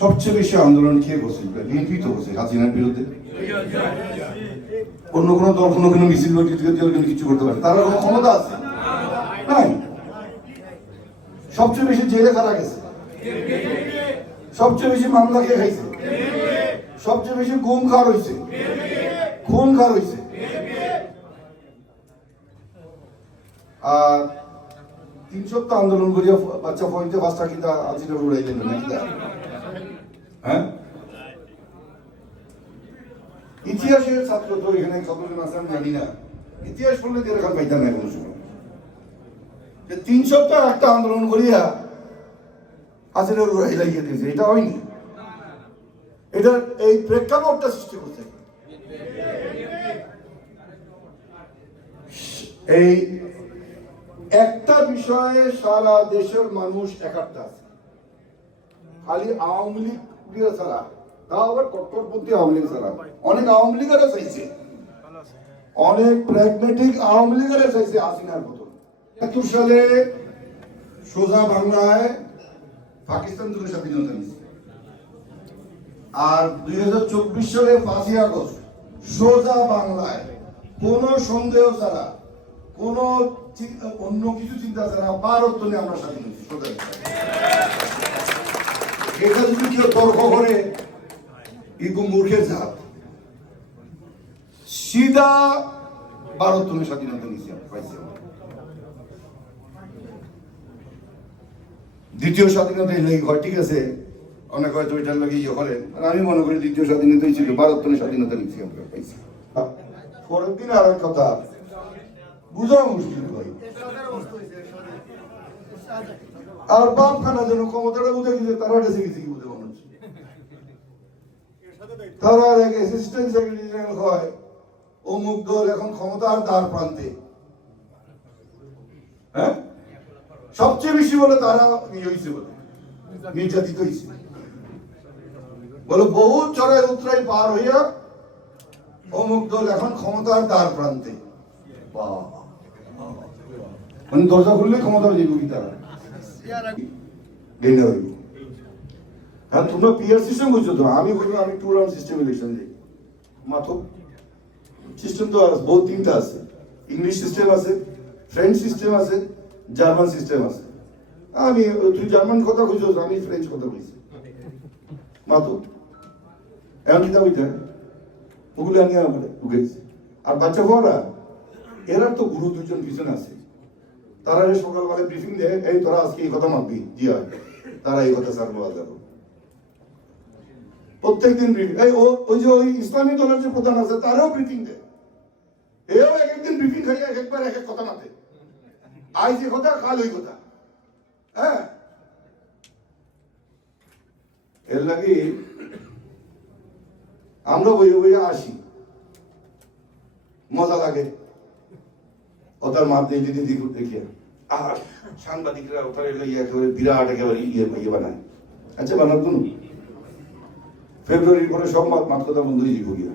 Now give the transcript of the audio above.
সবচেয়ে বেশি আন্দোলন কে করছে? বিএনপি তো করছে হাসিনার বিরুদ্ধে। অন্য কোনো দল কোনো মিছিল কিছু করতে পারে? তারা কোনো ক্ষমতা আছে? নাই। সবচেয়ে বেশি জেলে কারা গেছে? সবচেয়ে বেশি মামলা কে খাইছে? সবচেয়ে বেশি গুম খাওয়া হয়েছে, খুন খাওয়া হয়েছে। আর 3 সপ্তাহ আন্দোলন করিয়া বাচ্চা পয়েন্টে 5টা কিনা আজিটা উড়াই দিল নাকি? হ্যাঁ, ইতিহাসের ছাত্র তো এখানে কতজন আছেন জানি না। ইতিহাস পড়লে এরকম পাইতাম না কোনো সময়। 3 সপ্তাহ একটা আন্দোলন করিয়া আজিটা উড়াই লাগিয়ে দিয়েছে, এটা হয়নি। এটা এই প্রেক্ষাপটটা সৃষ্টি করছে। এই একটা বিষয়ে সারা দেশের মানুষ একাত্তা আছে, খালি আওয়ামী লীগ ছাড়া, তাও আবার কট্টরপন্থী আওয়ামী লীগ ছাড়া। অনেক আওয়ামী লীগেরা চাইছে, অনেক প্র্যাগমেটিক আওয়ামী লীগেরা চাইছে হাসিনার বদল। 71 সালে সোজা বাংলায় পাকিস্তান থেকে স্বাধীনতা নিয়েছে, আর 2024 সালে 5ই আগস্ট সোজা বাংলায় কোন সন্দেহ ছাড়া, কোন অন্য কিছু চিন্তা ছাড়া ভারত নিয়ে আমরা স্বাধীন হয়েছি। এটা যদি কেউ তর্ক করে এরকম মূর্খের জাত। সিধা ভারত নিয়ে স্বাধীনতা নিয়েছি পাইছি। দ্বিতীয় স্বাধীনতা এই হয়, ঠিক আছে, অনেক হয়তো এটার লাগে ইয়ে করেন, আর আমি মনে করি দ্বিতীয় স্বাধীনতাই ছিল, ভারত স্বাধীনতা নিচ্ছি আমরা পাইছি। পরের দিন আর এক কথা বুঝা মুশকিল ভাই। আর বাপ খানা যেন ক্ষমতাটা বুঝে গেছে, তারা কাছে গেছে কি বুঝে মনে হচ্ছে। তারা এক অ্যাসিস্ট্যান্ট সেক্রেটারি জেনারেল হয়, অমুক দল এখন ক্ষমতার দ্বার প্রান্তে। হ্যাঁ, সবচেয়ে বেশি বলে তারা ইয়ে হয়েছে, বলে নির্যাতিত হয়েছে, বলে বহু চড়াই উতরাই পার হইয়া অমুক দল এখন ক্ষমতার দ্বার প্রান্তে। মানে দরজা খুললে ক্ষমতা হয়ে যাবে তারা। হ্যাঁ, তোমরা পিআর সিস্টেম বুঝছো তো? আমি বলবো আমি 2 রাউন্ড সিস্টেম ইলেকশন দিই। মাত্র সিস্টেম তো বহুত 3টা আছে। ইংলিশ সিস্টেম আছে, ফ্রেঞ্চ সিস্টেম আছে, জার্মান সিস্টেম আছে। আমি তুই জার্মান কথা বুঝছো, আমি ফ্রেঞ্চ কথা বুঝছি। মাত্র এমন কিতাব হইতে ওগুলো আমি ঢুকেছি। আর বাচ্চা বড়রা এরা তো গুরু 2জন পিছনে আছে, তারা সকালবেলা ব্রিফিং দেয়, এই তোরা আজকে এই কথা মানবি, জি হয়, তারা এই কথা সারবো যাবো প্রত্যেকদিন ব্রিফিং। ওই যে ওই ইসলামী দলের যে প্রধান আছে তারাও ব্রিফিং দেয়, এও এক একদিন ব্রিফিং খাইয়া এক একবার এক এক কথা মাতে, আজ যে কথা কাল ওই কথা। হ্যাঁ, এর লাগে আমরা বইয়ে বইয়ে আসি, মজা লাগে ওটার মাধ্যমে যদি দেখিয়ে। আর সাংবাদিকরা ওটার একেবারে বিরাট একেবারে ইয়ে বানায়। আচ্ছা, বানার কোন ফেব্রুয়ারির পরে সব মাত কথা বন্ধ হয়ে যাবো গিয়া।